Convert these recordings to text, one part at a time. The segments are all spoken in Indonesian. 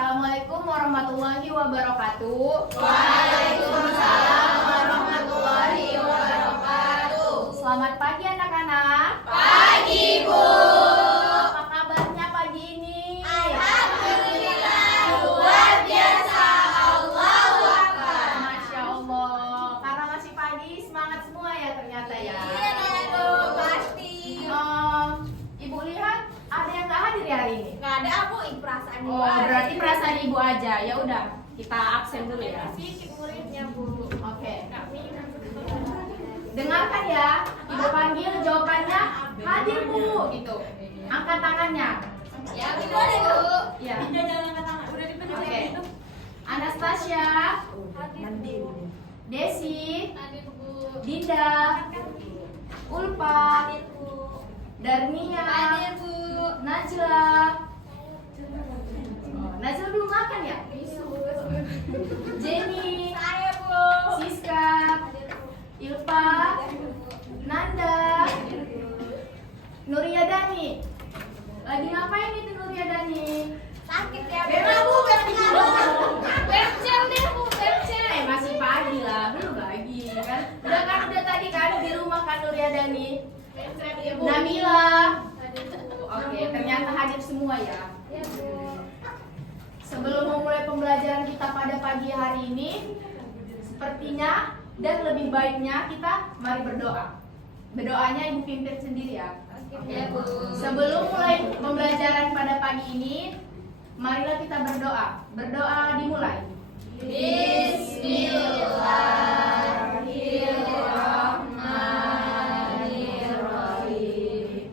Assalamualaikum warahmatullahi wabarakatuh. Waalaikumsalam warahmatullahi wabarakatuh. Selamat pagi anak-anak. Pagi, Bu. Apa kabarnya pagi ini? Alhamdulillah, luar biasa. Allahu Akbar. Masya Allah. Karena masih pagi, semangat semua ya ternyata ya. Iya, Bu, pasti. Ibu lihat ada yang nggak hadir ya hari ini? Nggak ada, Bu, perasaan Oh, berarti perasaan ibu aja. Ya udah, kita absen dulu ya. Fisik muridnya, Bu. Oke. Dengarkan ya, ibu panggil jawabannya hadir Bu, gitu. Angkat tangannya. Ya, Bu. Bu. Ya. Udah jangan angkat tangan, udah dipencet Oke. gitu. Anastasia, Hadir, Bu. Desi, Hadir, Bu. Dinda, Ulfa, Hadir, Bu. Darmia, Hadir, Bu. Najla. Oh, Najla belum makan ya? Jenny, Saya, Bu. Siska, Ilva, Nanda, Nuryadani. Lagi ngapain itu Nuryadani? Sakit ya, Bu. Bella, Bu, Bercel deh, Bu, bercel. Masih pagi lah, belum lagi kan? Udah tadi kan di rumah kan Nuryadani. Bercel ya, Bu. Namila. Hadir, Bu. Oke, ternyata hadir semua ya. Ya, Bu. Sebelum memulai pembelajaran kita pada pagi hari ini, sepertinya dan lebih baiknya kita mari berdoa. Berdoanya Ibu pimpin sendiri ya. Ya, Bu. Sebelum mulai pembelajaran pada pagi ini, marilah kita berdoa. Berdoa dimulai. Bismillahirrahmanirrahim.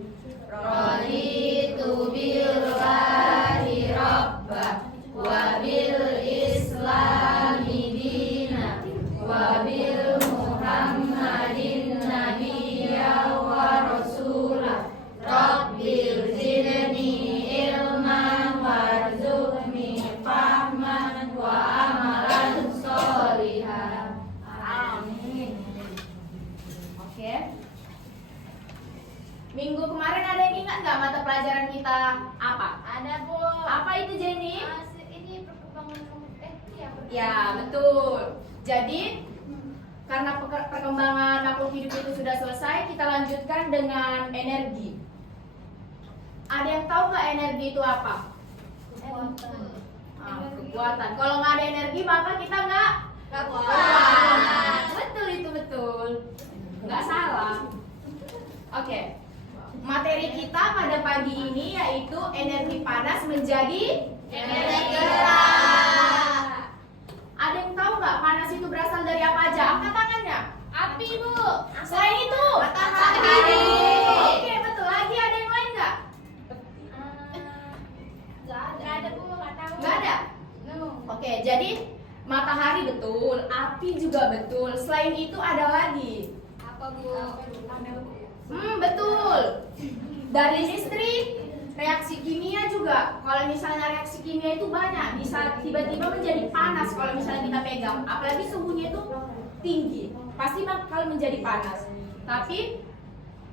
Raditu billahi rabba wa bil islami dina wa bil muhammadin nabiyya wa rasulah. Rabbil zidni ilman warzuqni fahman wa amalan sholihan. Amin. Oke. Minggu kemarin ada yang ingat nggak mata pelajaran kita apa? Ada, Bu. Apa itu Jenny? Ini perkembangan iya, Ya, betul. Jadi karena perkembangan makhluk hidup itu sudah selesai, kita lanjutkan dengan energi. Ada yang tahu nggak energi itu apa? Kekuatan. Kalau nggak ada energi maka kita nggak kuat. Betul itu betul. Nggak salah. Oke. Materi kita pada pagi ini yaitu energi panas menjadi energi gerak. Ada yang tahu nggak panas itu berasal dari apa aja? Angkat tangannya. Api, Bu. Selain itu, Matahari. Oke, betul. Lagi ada yang lain nggak? Nggak ada, Bu. Nggak tahu. Nggak ada. No. Oke, jadi matahari betul, api juga betul. Selain itu ada lagi. Apa, Bu? Betul. Dari listrik, reaksi kimia juga. Kalau misalnya reaksi kimia itu banyak, bisa tiba-tiba menjadi panas kalau misalnya kita pegang. Apalagi suhunya itu tinggi, pasti bakal menjadi panas. Tapi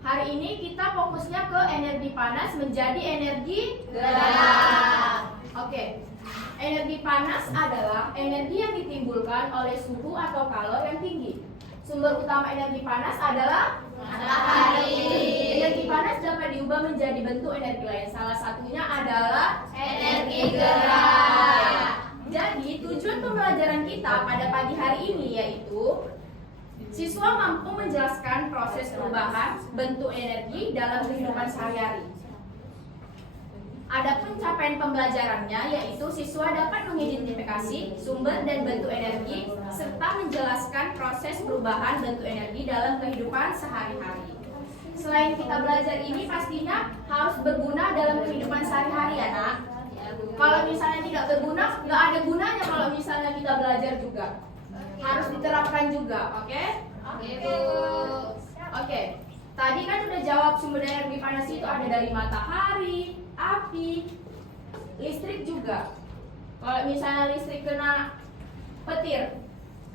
hari ini kita fokusnya ke energi panas menjadi energi gerak. Oke. Energi panas adalah energi yang ditimbulkan oleh suhu atau kalor yang tinggi. Sumber utama energi panas adalah Matahari. Energi panas dapat diubah menjadi bentuk energi lain. Salah satunya adalah Energi gerak. Jadi tujuan pembelajaran kita pada pagi hari ini yaitu siswa mampu menjelaskan proses perubahan bentuk energi dalam kehidupan sehari-hari. Adapun capaian pembelajarannya yaitu siswa dapat mengidentifikasi sumber dan bentuk energi serta menjelaskan proses perubahan bentuk energi dalam kehidupan sehari-hari. Selain kita belajar ini pastinya harus berguna dalam kehidupan sehari-hari ya nak. Kalau misalnya tidak berguna, nggak ada gunanya kalau misalnya kita belajar juga. Harus diterapkan juga, oke? Oke, Bu. Oke. Tadi kan udah jawab sumber energi panas itu ada dari matahari, api, listrik juga. Kalau misalnya listrik kena petir,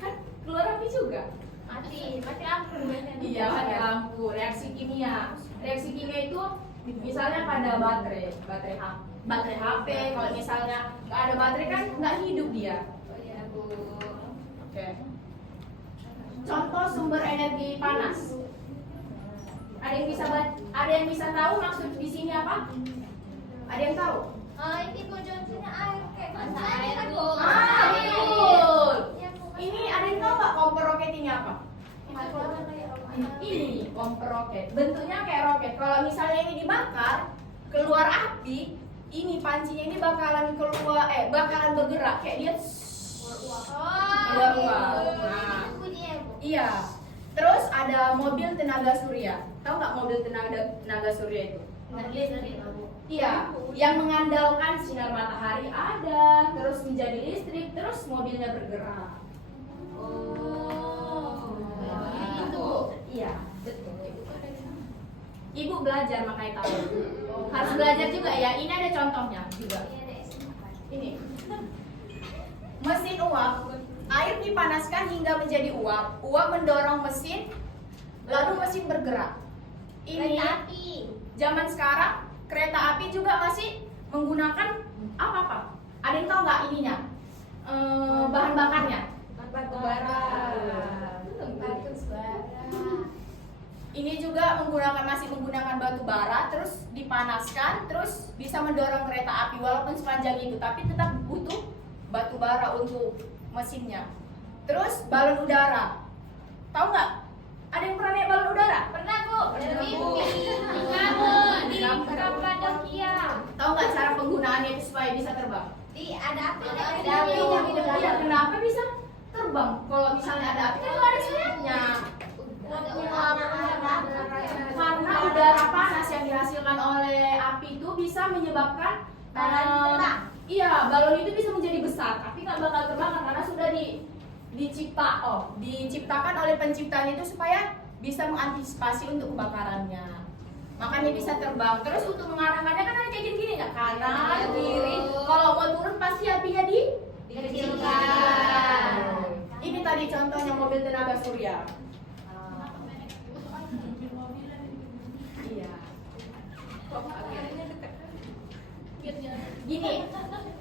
kan keluar api juga. Mati lampu. Iya, pakai lampu. Reaksi kimia. Reaksi kimia itu misalnya pada baterai baterai HP. Kalau misalnya nggak ada baterai kan nggak hidup dia. Iya, Bu. Oke. Contoh sumber energi panas. Ada yang bisa tahu maksud di sini apa? Ada yang tahu? Ini Bu, contohnya air kayak mata Air, kan, Bu. Betul. Iya, Bu. Ini ada yang tahu nggak kompor roket ini apa? Keluaran kayak roket. Ini kompor roket. Bentuknya kayak roket. Kalau misalnya ini dibakar, keluar api, ini pancinya ini bakalan bergerak kayak dia. Keluar uap. Nah. Itu bunyinya, Bu. Iya. Terus ada mobil tenaga surya. Tahu nggak mobil tenaga surya itu? Iya, yang mengandalkan sinar matahari ada, terus menjadi listrik, terus mobilnya bergerak. Oh. Itu, iya, betul. Ibu belajar makanya tahu. Harus belajar juga ya. Ini ada contohnya juga. Ini mesin uap. Air dipanaskan hingga menjadi uap. Uap mendorong mesin, lalu mesin bergerak. Ini Kereta api. zaman sekarang kereta api juga masih menggunakan apa? Ada yang tahu nggak ininya? Bahan bakarnya? Batu bara. Ini juga masih menggunakan batu bara, terus dipanaskan, terus bisa mendorong kereta api walaupun sepanjang itu, tapi tetap butuh batu bara untuk mesinnya. Terus balon udara, tahu nggak? Ada yang pernah naik balon udara? Pernah, Bu. Pernah, Bu. Di Kappadokia. Tahu nggak cara penggunaannya itu supaya bisa terbang? Ada api, Ada api, iya, kenapa bisa terbang? Kalau misalnya ada api kan nggak ada sayapnya. Karena udara panas yang dihasilkan oleh api itu bisa menyebabkan iya, balon itu bisa menjadi besar, tapi nggak bakal terbakar karena sudah diciptakan oleh penciptanya itu supaya bisa mengantisipasi untuk kebakarannya. Makanya bisa terbang. Terus untuk mengarahkannya kan ada kayak gini ya, kanan, kiri. Kalau mau turun pasti apinya dikecilkan. Ini tadi contohnya mobil tenaga surya. Iya. Gini,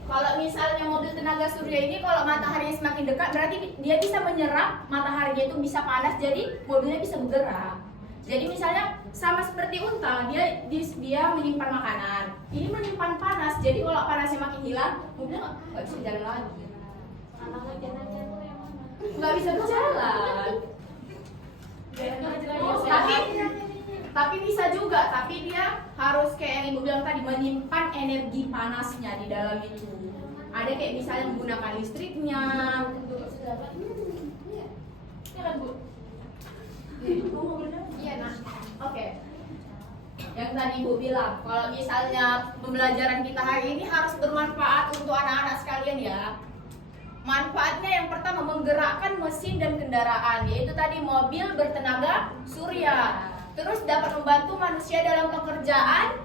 kalau misalnya mobil tenaga surya ini kalau mataharinya semakin dekat berarti dia bisa menyerap mataharinya itu bisa panas, jadi mobilnya bisa bergerak. Jadi misalnya sama seperti unta, dia menyimpan makanan. Ini menyimpan panas, jadi kalau panasnya makin hilang, mobilnya nggak bisa jalan lagi. Nggak bisa berjalan. Tapi bisa juga, tapi dia harus kayak yang ibu bilang tadi, menyimpan energi panasnya di dalam itu. Ada kayak misalnya menggunakan listriknya. Iya, nah. Oke. Yang tadi ibu bilang, kalau misalnya pembelajaran kita hari ini harus bermanfaat untuk anak-anak sekalian ya. Manfaatnya yang pertama menggerakkan mesin dan kendaraan, yaitu tadi mobil bertenaga surya. Terus dapat membantu manusia dalam pekerjaan.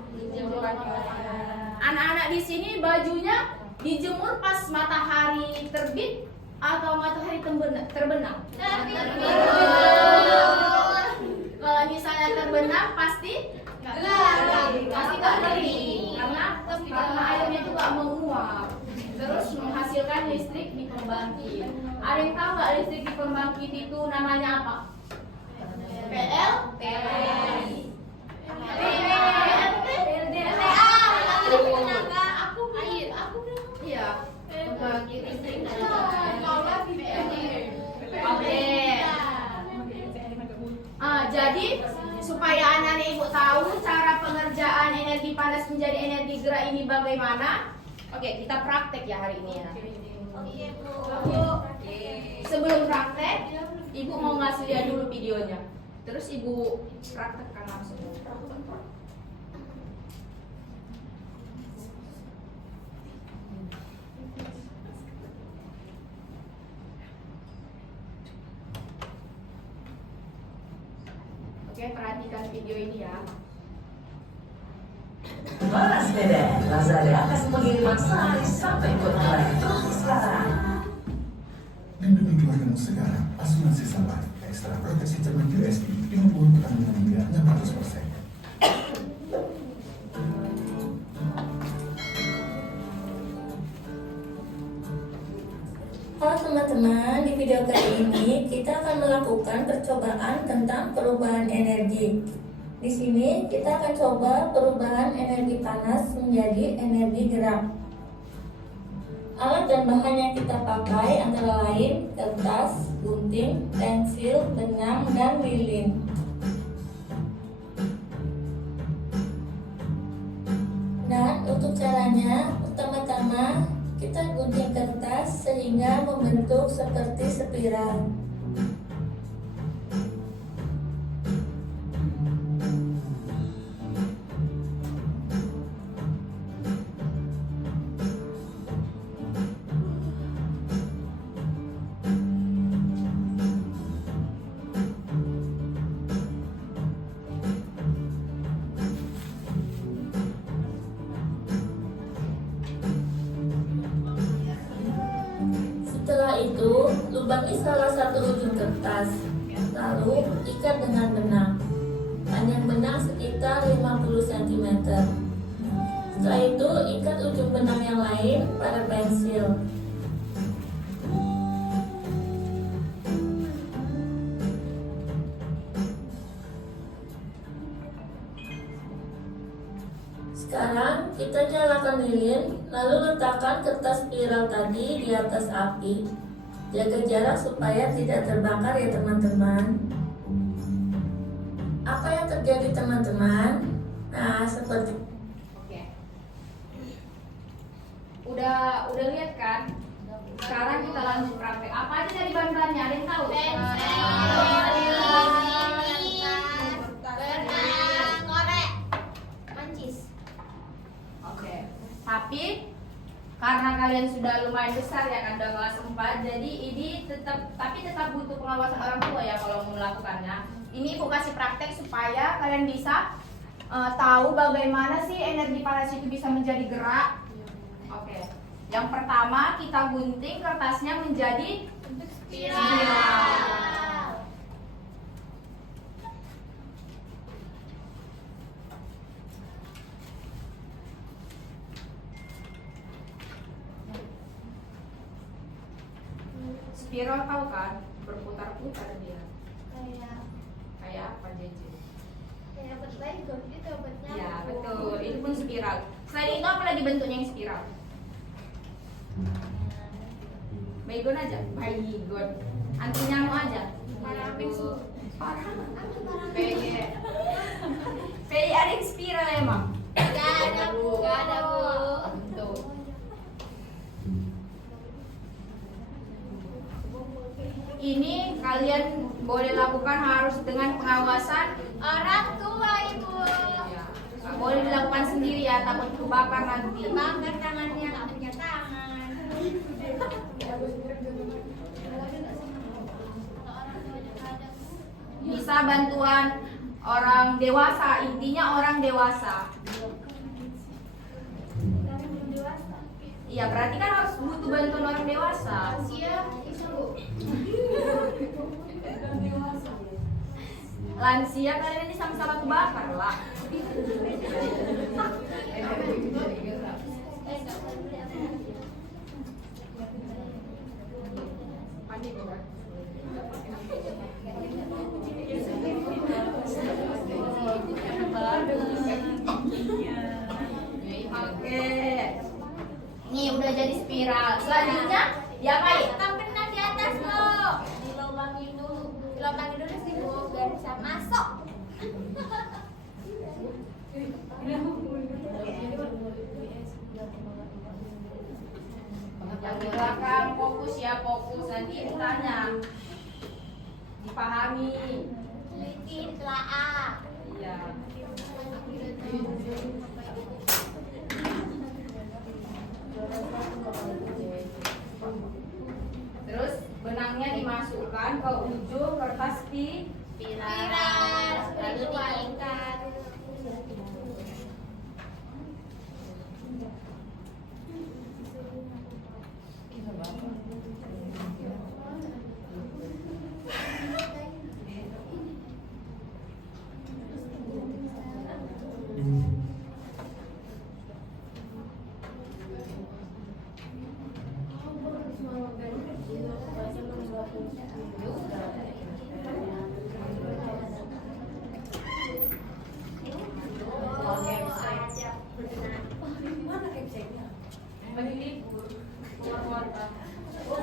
Anak-anak di sini bajunya dijemur pas matahari terbit atau matahari terbenam. Kalau misalnya terbenam pasti kering karena airnya juga menguap. Terus menghasilkan listrik di pembangkit. Ada yang tahu nggak listrik di pembangkit itu namanya apa? Iya. Pembangkit listrik. Oke. Jadi supaya anak-anak ibu tahu cara pengerjaan energi panas menjadi energi gerak ini bagaimana? Oke, kita praktek ya hari ini ya. Sebelum praktek, ibu mau ngasih lihat dulu videonya. Terus ibu praktekkan langsung. Oke, perhatikan video ini ya. Balas beda, Lazada akan pengiriman sehari sampai kota terus sekarang. Lindungi keluargamu sekarang. Asuransi Sabar Ekstra Proteksi Cermin USD dengan uang pertanggungan hingga 600%. Halo teman-teman, di video kali ini kita akan melakukan percobaan tentang perubahan energi. Di sini kita akan coba perubahan energi panas menjadi energi gerak. Alat dan bahan yang kita pakai antara lain kertas, gunting, pensil, benang, dan lilin. Dan untuk caranya, pertama-tama kita gunting kertas sehingga membentuk seperti spiral. Setelah itu, lubangi salah satu ujung kertas, lalu ikat dengan benang. Panjang benang sekitar 50 cm. Setelah itu, ikat ujung benang yang lain pada pensil. Sekarang kita nyalakan lilin, lalu letakkan kertas spiral tadi di atas api. Jaga jarak supaya tidak terbakar ya teman-teman. Apa yang terjadi teman-teman? Nah, seperti Oke. Udah lihat kan? Sekarang kita lanjut praktek. Apa aja dari bahan-bahannya? Ada yang tahu? Oke. Tapi karena kalian sudah lumayan besar ya kan, udah kelas 4, jadi ini tetap butuh pengawasan orang tua ya kalau mau melakukannya. Ini Ibu kasih praktek supaya kalian bisa tahu bagaimana sih energi panas itu bisa menjadi gerak. Oke. Yang pertama kita gunting kertasnya menjadi spiral. Spiral tahu kan? Berputar-putar dia. Kayak apa Jeje? Ya betul, itu pun spiral. Selain itu apa lagi bentuknya yang spiral? Baygon aja, baygon. Anti nyamuk aja. PI ada yang spiral emang? Gak ada bu. Tuh. Ini kalian boleh lakukan harus dengan pengawasan Orang tua ibu. ya. Nggak boleh dilakukan sendiri ya, takut kebakar nanti. Banggar tangannya nggak punya tangan. Bisa bantuan orang dewasa, intinya orang dewasa. Iya, berarti kan harus butuh bantuan orang dewasa. Lansia kalian nanti sama-sama kebakar lah. Oke. Nih udah jadi spiral. Selanjutnya diapain? Kena di atas lo. Dilobangin dulu sih bu, biar bisa masuk. Yang di belakang fokus ya, fokus. Nanti ditanya, dipahami. Bikin telaah. Iya. Terus benangnya dimasukkan ke ujung kertas Spiral. Lalu diikat.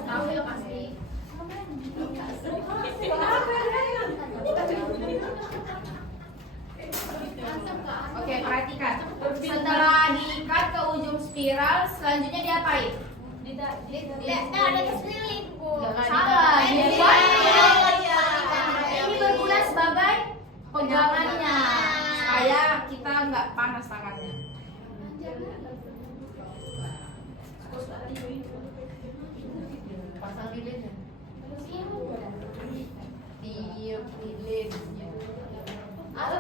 Tahu ya pasti. Oke, perhatikan. Setelah diikat ke ujung spiral, selanjutnya diapain? Ada keselit, Bu. Salah. Iya. Ini berguna sebagai pegangannya, supaya kita nggak panas tangannya. Pasang lilinnya. Tiup lilinnya.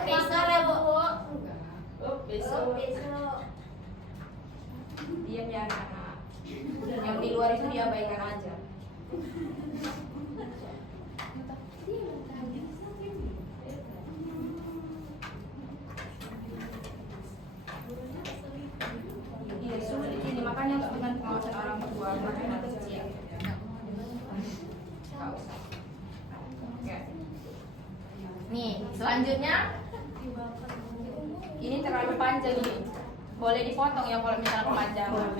Besok ya, Bu. Besok. Diam ya anak-anak. Yang di luar itu diabaikan aja. Iya, sulit ini makanya harus dengan pengawasan orang tua, makanya harus kecil. Nggak usah. Oke. Nih, selanjutnya ini terlalu panjang ini. Boleh dipotong ya kalau misalnya kepanjangan.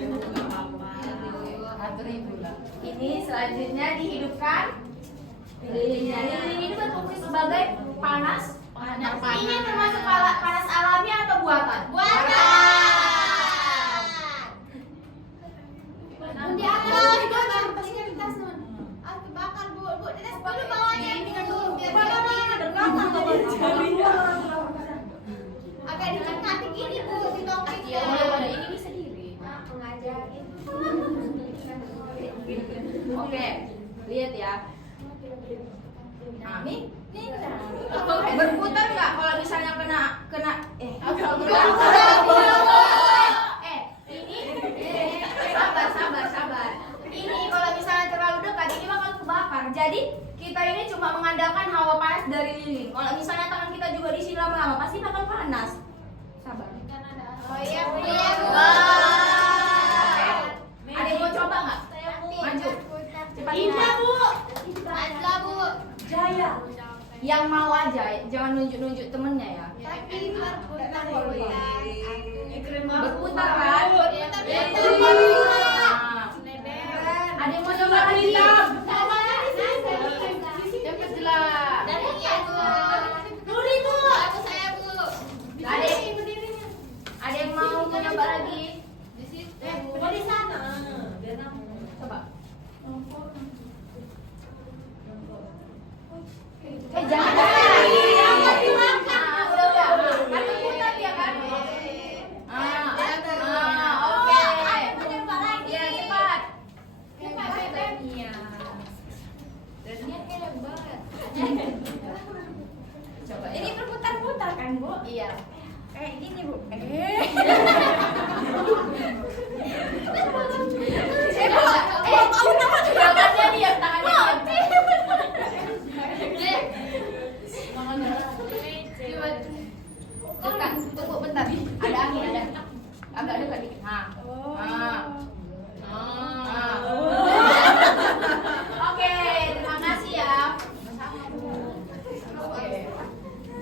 Atur ibu lah. Ini selanjutnya dihidupkan. Lilinnya. Lilin ini berfungsi sebagai panas. Ini termasuk panas alami atau buatan? Di atas, pastinya di tas, Nun. Bakar, Bu. Di tas dulu bawahnya. Ini kan dulu biar agak dicekati gini, Bu, di topiknya. Iya, boleh. Ini bisa diri. Mengajarin. Oke, lihat ya. Nah, ini berputar nggak kalau misalnya kena ini sabar. Ini kalau misalnya terlalu dekat ini bakal kebakar. Jadi kita ini cuma mengandalkan hawa panas dari lilin. Kalau misalnya tangan kita juga diisi lama-lama pasti bakal panas. Sabar. Oh iya, Bu. Ada yang mau coba nggak? Maju. Cepat. Bu. Maju, Bu. Jaya. Yang mau aja, jangan nunjuk-nunjuk temennya ya. Tapi berputar, Bu. Berputar kan? Nah, ada yang mau coba lagi? Cepet jelas. Nuri, Bu. Aku saya, Bu. Ada yang mau coba lagi? Di situ. Di sana. Coba. Jangan. Udah. Kan berputar dia kan? Oke. Ya, cepat. Iya. Coba. Ini berputar-putar kan, Bu? Iya. Kayak gini, Bu. Tangannya diam. Dekat, tunggu bentar. Ada angin, ada. Agak dekat dikit. Oke, terima kasih ya. Oke.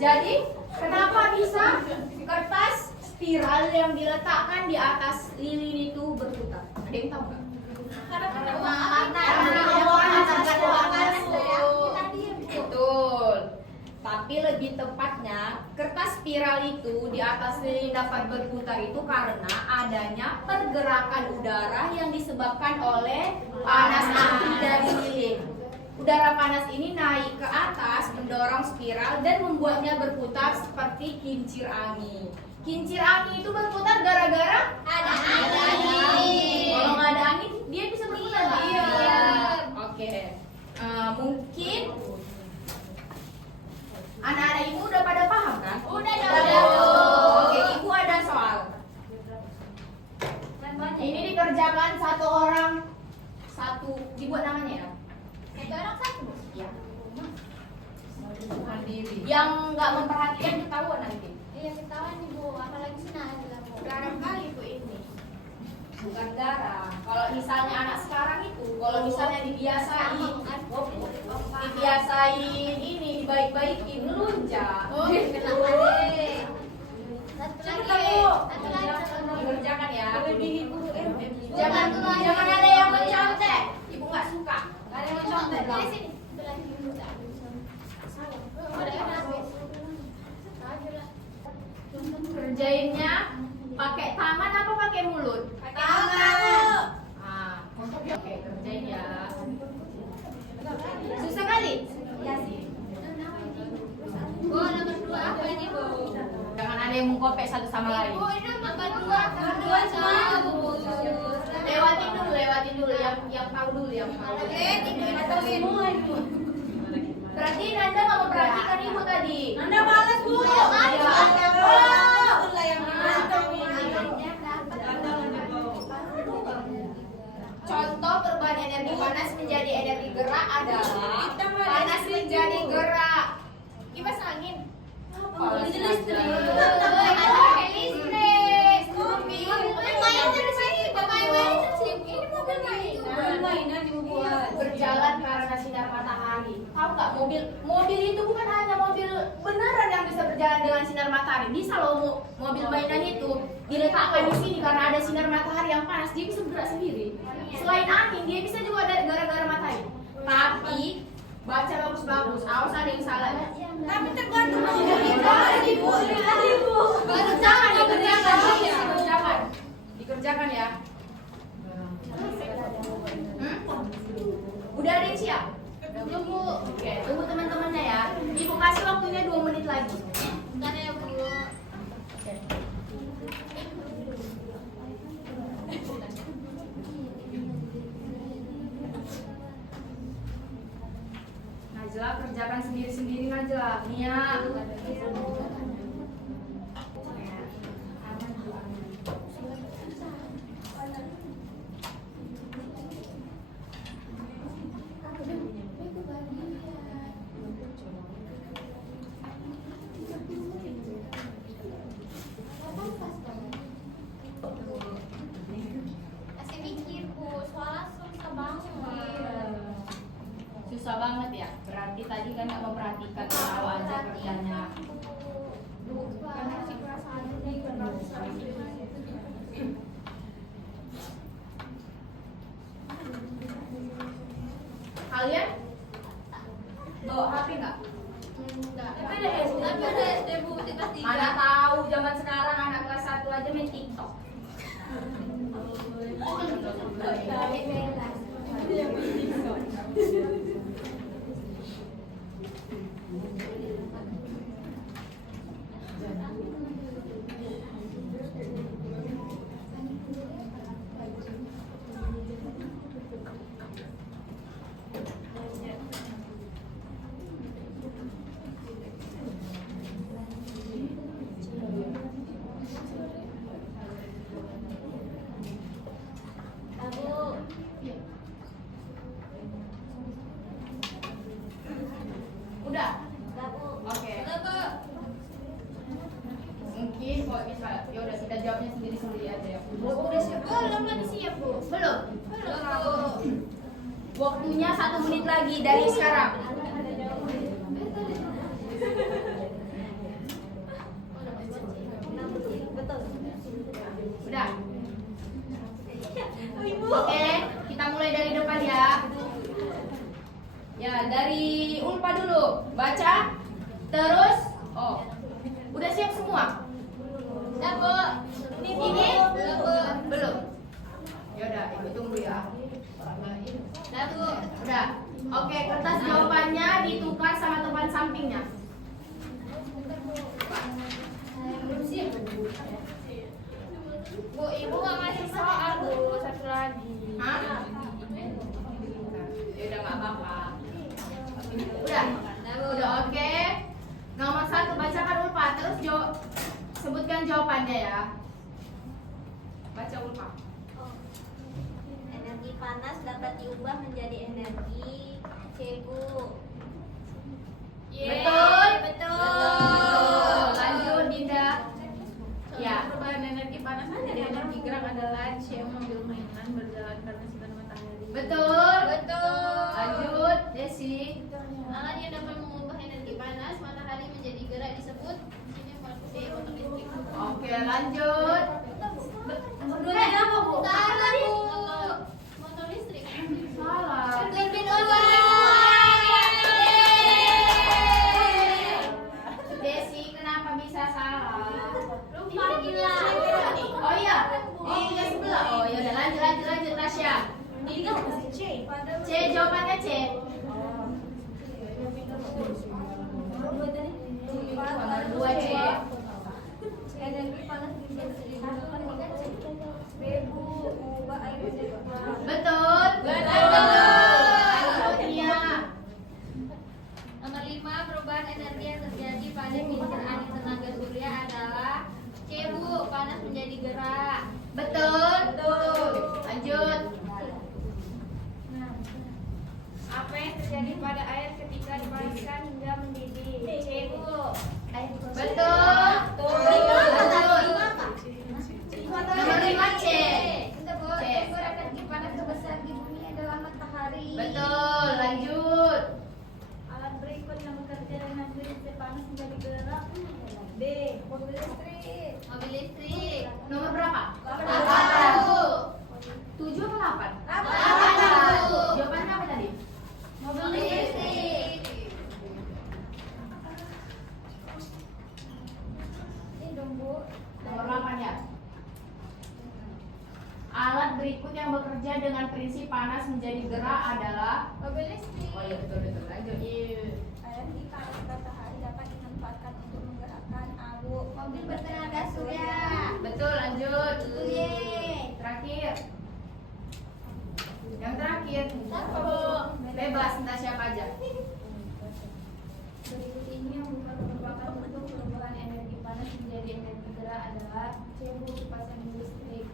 Jadi, kenapa bisa kertas spiral yang diletakkan di atas lilin itu berputar? Ada yang tahu nggak? Betul. Tapi lebih tepatnya kertas spiral itu di atas lilin dapat berputar itu karena adanya pergerakan udara yang disebabkan oleh panas aktif dari lilin. Udara panas ini naik ke atas mendorong spiral dan membuatnya berputar seperti kincir angin. Kincir angin itu berputar gara-gara Ada angin. Kalau nggak ada angin dia bisa berputar. Iya. Oke. Mungkin anak-anak ibu udah pada paham kan? Udah. Oke, ibu ada soal. Ini dikerjakan satu orang dibuat namanya ya. Satu orang satu. Ya. Yang nggak memperhatikan ketahuan nanti. Iya, ketahuan nih, Bu. Apalagi senang Bu. Garang kali bu ini. Bukan garang. Kalau misalnya anak sekarang itu Kalau misalnya dibiasain ini dibaik-baikin melunjak. Dikerjakan ya. Jangan ada yang mencontek. Ibu nggak suka. Ada yang mencontek. Kerjainnya pakai tangan apa pakai mulut? Tangan. Oke, kerjain ya. Susah kali? Iya sih. Bu, nomor 2 apa ini, Bu? Jangan ada yang mengkopek satu sama lain. Bu, ini nomor 2 semua, Bu. Lewatin dulu yang tahu dulu yang tahu. Semua Ibu. Berarti Nanda nggak memperhatikan ibu tadi. Anda malas, Bu. Contoh perubahan energi panas menjadi energi gerak adalah panas menjadi gerak. Kipas angin. Itu listrik. Pakai listrik. Mainan dibuat. Berjalan karena sinar matahari. Tahu nggak mobil itu bukan hanya mobil beneran yang bisa berjalan dengan sinar matahari. Bisa loh mobil mainan itu diletakkan di sini karena ada sinar matahari yang panas, dia bisa bergerak sendiri. Selain angin, dia bisa juga ada gara-gara matahari. Tapi baca bagus-bagus, awas ada yang salah ya. Tapi tergantung Dikerjakan ya. Udah ada yang siap? Tunggu. Oke, tunggu teman-temannya ya. Ibu kasih waktunya 2 menit lagi. Bentar ya, Bu. Najla kerjakan sendiri-sendiri Najla. Nia. Masih mikir, Bu. Soalnya susah banget. Susah banget ya. Berarti tadi kan nggak memperhatikan tahu aja kerjanya. Kalian bawa HP nggak? Tapi ada SD, Bu. Tingkat 3. Mana tahu zaman sekarang anak kelas 1 aja main TikTok. Udah? Oke. Mungkin kalau bisa, ya udah kita jawabnya sendiri-sendiri aja ya. Udah siap. Belum lagi siap, Bu. Belum? Belum. Waktunya 1 menit lagi dari sekarang. Udah? Oke, kita mulai dari depan ya. Ya, dari Ulfa dulu. Baca. Terus, udah siap semua? Udah, Bu. Ini? Belum. Belum. Ya udah, ibu tunggu ya. Udah, Bu. Udah. Oke, kertas jawabannya ditukar sama teman sampingnya. Bu, Ibu nggak ngasih soal, Bu. Satu lagi. Hah? Ya udah nggak apa-apa. Udah. Udah oke. Nomor 1 bacakan Ulfa, terus sebutkan jawabannya ya. Baca Ulfa. Energi panas dapat diubah menjadi energi C, Bu. Betul? Betul. Lanjut Dinda. Ya. Perubahan energi panas menjadi energi gerak adalah C mobil mainan berjalan karena sinar matahari. Betul. menjadi gerak disebut di sini motor listrik. Oke, lanjut. Dua-duanya apa, Bu? Salah, Bu. Motor listrik. Salah. Turbin udara. Desi, kenapa bisa salah? Lupa gila. Oh iya, punya sebelah. Oh ya udah lanjut Tasya. Ini kan C. C, jawabannya C. Nomor 2 C. Energi panas Betul. Lanjutnya. Nomor 5, perubahan energi yang terjadi pada kincir angin tenaga surya adalah C, Bu, panas menjadi gerak. Betul. Lanjut. Apa yang terjadi pada air ketika dipanaskan hingga mendidih? C, Bu. Betul. Nomor 5 C. Sumber energi panas terbesar di bumi adalah matahari. Betul. Lanjut. Alat berikut yang bekerja dengan prinsip panas menjadi gerak. B. Mobil listrik. Mobil listrik. Nomor berapa? 7 apa 8? 8. Jawabannya apa tadi? Mobil listrik. Ini dong, Bu. Nomor 8 ya. Alat berikut yang bekerja dengan prinsip panas menjadi gerak adalah Mobil listrik. Oh iya betul. Lanjut. Energi panas matahari dapat dimanfaatkan untuk menggerakkan awuk mobil bertenaga surya. Betul, lanjut. Yeay. Terakhir. Yang terakhir. Satu. Bebas entah siapa aja. Berikut ini yang merupakan bentuk perubahan energi panas menjadi energi gerak adalah C, Bu, kipas angin listrik.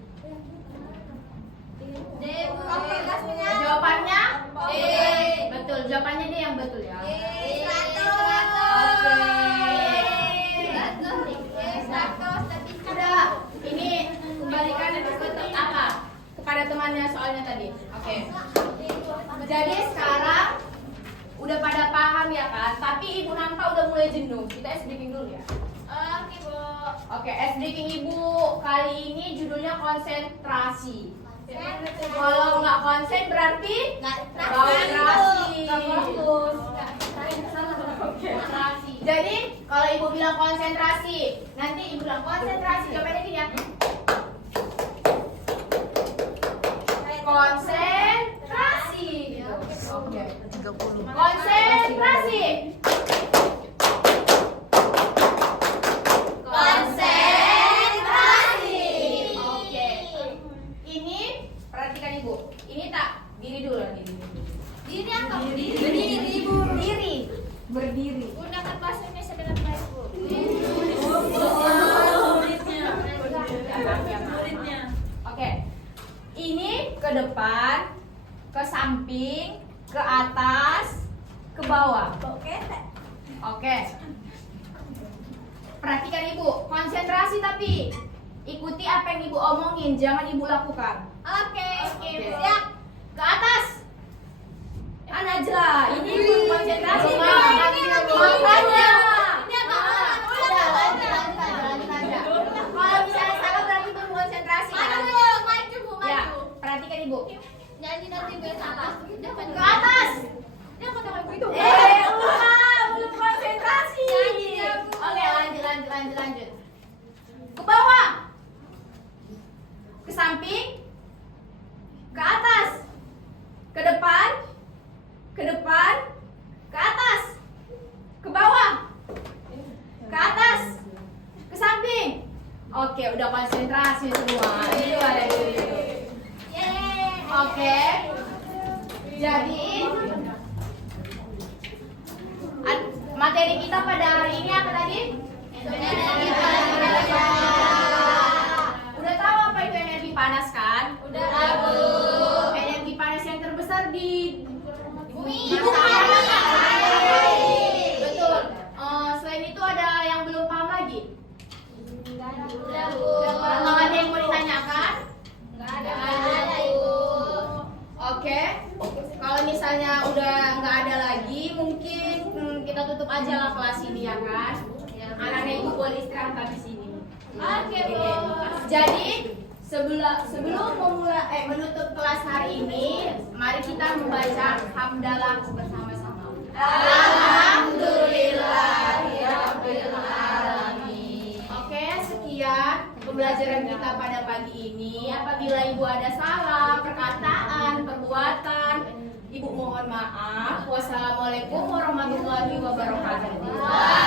D, Bu. Jawabannya? D. Betul, jawabannya dia yang betul ya. Udah, ini kembalikan ke apa? Kepada temannya soalnya tadi. Oke. Jadi sekarang udah pada paham ya kan? Tapi Ibu Nampa udah mulai jenuh. Kita es breaking dulu ya. Oke, Bu. Oke, es breaking Ibu kali ini judulnya konsentrasi. Kalau nggak konsen berarti konsentrasi. Jadi kalau Ibu bilang konsentrasi, nanti Ibu bilang konsentrasi. Jawabannya gini ya. Konsentrasi. Oke. Konsentrasi. Konsentrasi. Oke. Ini perhatikan Ibu. Ini tak diri dulu nih. Diri atau Berdiri Ibu. Berdiri. Gunakan bahasa Indonesia dengan baik, Bu. Oke. Ini ke depan, ke samping, ke atas, ke bawah. Oke. Perhatikan Ibu, konsentrasi tapi ikuti apa yang Ibu omongin, jangan Ibu lakukan. Oke. Siap. Ke atas. Najla, ini konsentrasi. Makanya. Kalau misalnya salah berarti belum konsentrasi. Ya, perhatikan Ibu. Nyanyi nanti biar salah. Ke atas. Belum konsentrasi. Oke, lanjut. Ke bawah. Ke samping. Ke atas. Ke depan. Ke atas. Ke bawah. Ke atas. Ke samping. Oke, udah konsentrasi semua. Oke. Jadi materi kita pada hari ini apa tadi? Udah tahu apa itu energi panas kan? Udah tahu. Energi panas yang terbesar di Bumi. Betul. Selain itu ada yang belum paham lagi? Udah, Bu. Kalau ada yang mau ditanyakan? Nggak ada, Ibu. Oke. Kalau misalnya udah nggak ada lagi, mungkin kita tutup aja lah kelas ini ya kan. Anak-anak ibu boleh istirahat di sini. Oke, Bu. Jadi sebelum menutup kelas hari ini, mari kita membaca hamdalah bersama-sama. Alhamdulillahirabbil alamin. Oke, sekian pembelajaran kita pada pagi ini. Apabila ibu ada salah perkataan, perbuatan, ibu mohon maaf. Wassalamualaikum warahmatullahi wabarakatuh.